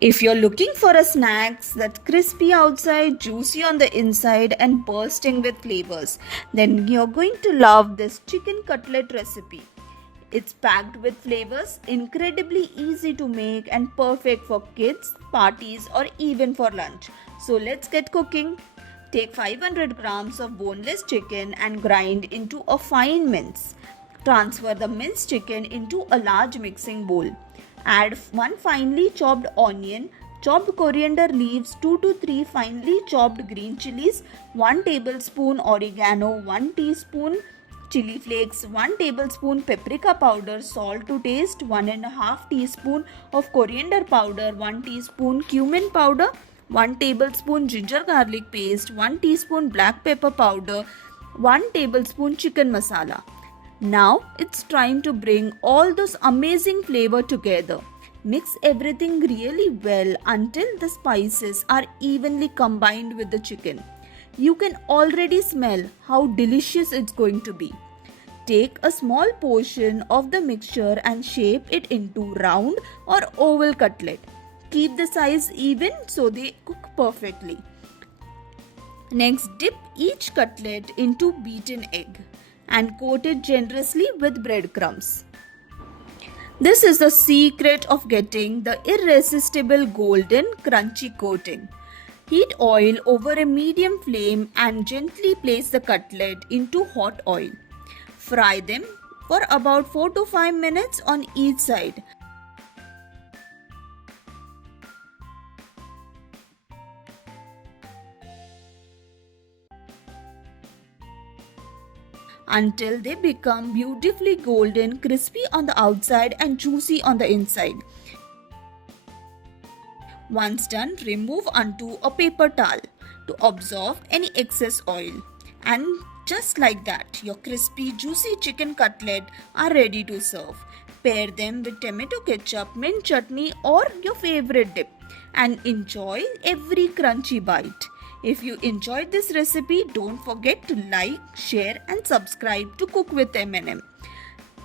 If you're looking for a snack that's crispy outside, juicy on the inside, and bursting with flavors, then you're going to love this chicken cutlet recipe. It's packed with flavors, incredibly easy to make, and perfect for kids, parties, or even for lunch. So let's get cooking. Take 500 grams of boneless chicken and grind into a fine mince. Transfer the minced chicken into a large mixing bowl. Add 1 finely chopped onion, chopped coriander leaves, 2 to 3 finely chopped green chillies, 1 tablespoon oregano, 1 teaspoon chilli flakes, 1 tablespoon paprika powder, salt to taste, 1.5 teaspoon of coriander powder, 1 teaspoon cumin powder, 1 tablespoon ginger garlic paste, 1 teaspoon black pepper powder, 1 tablespoon chicken masala. Now it's time to bring all those amazing flavor together. Mix everything really well until the spices are evenly combined with the chicken. You can already smell how delicious it's going to be. Take a small portion of the mixture and shape it into round or oval cutlet. Keep the size even so they cook perfectly. Next, dip each cutlet into beaten egg and coat it generously with breadcrumbs. This is the secret of getting the irresistible golden crunchy coating. Heat oil over a medium flame and gently place the cutlet into hot oil. Fry them for about 4 to 5 minutes on each side. Until they become beautifully golden, crispy on the outside and juicy on the inside. Once done, remove onto a paper towel to absorb any excess oil. And just like that, your crispy, juicy chicken cutlet are ready to serve. Pair them with tomato ketchup, mint chutney, or your favorite dip and enjoy every crunchy bite. If you enjoyed this recipe, don't forget to like, share, and subscribe to Cook with M&M.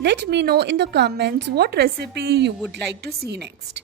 Let me know in the comments what recipe you would like to see next.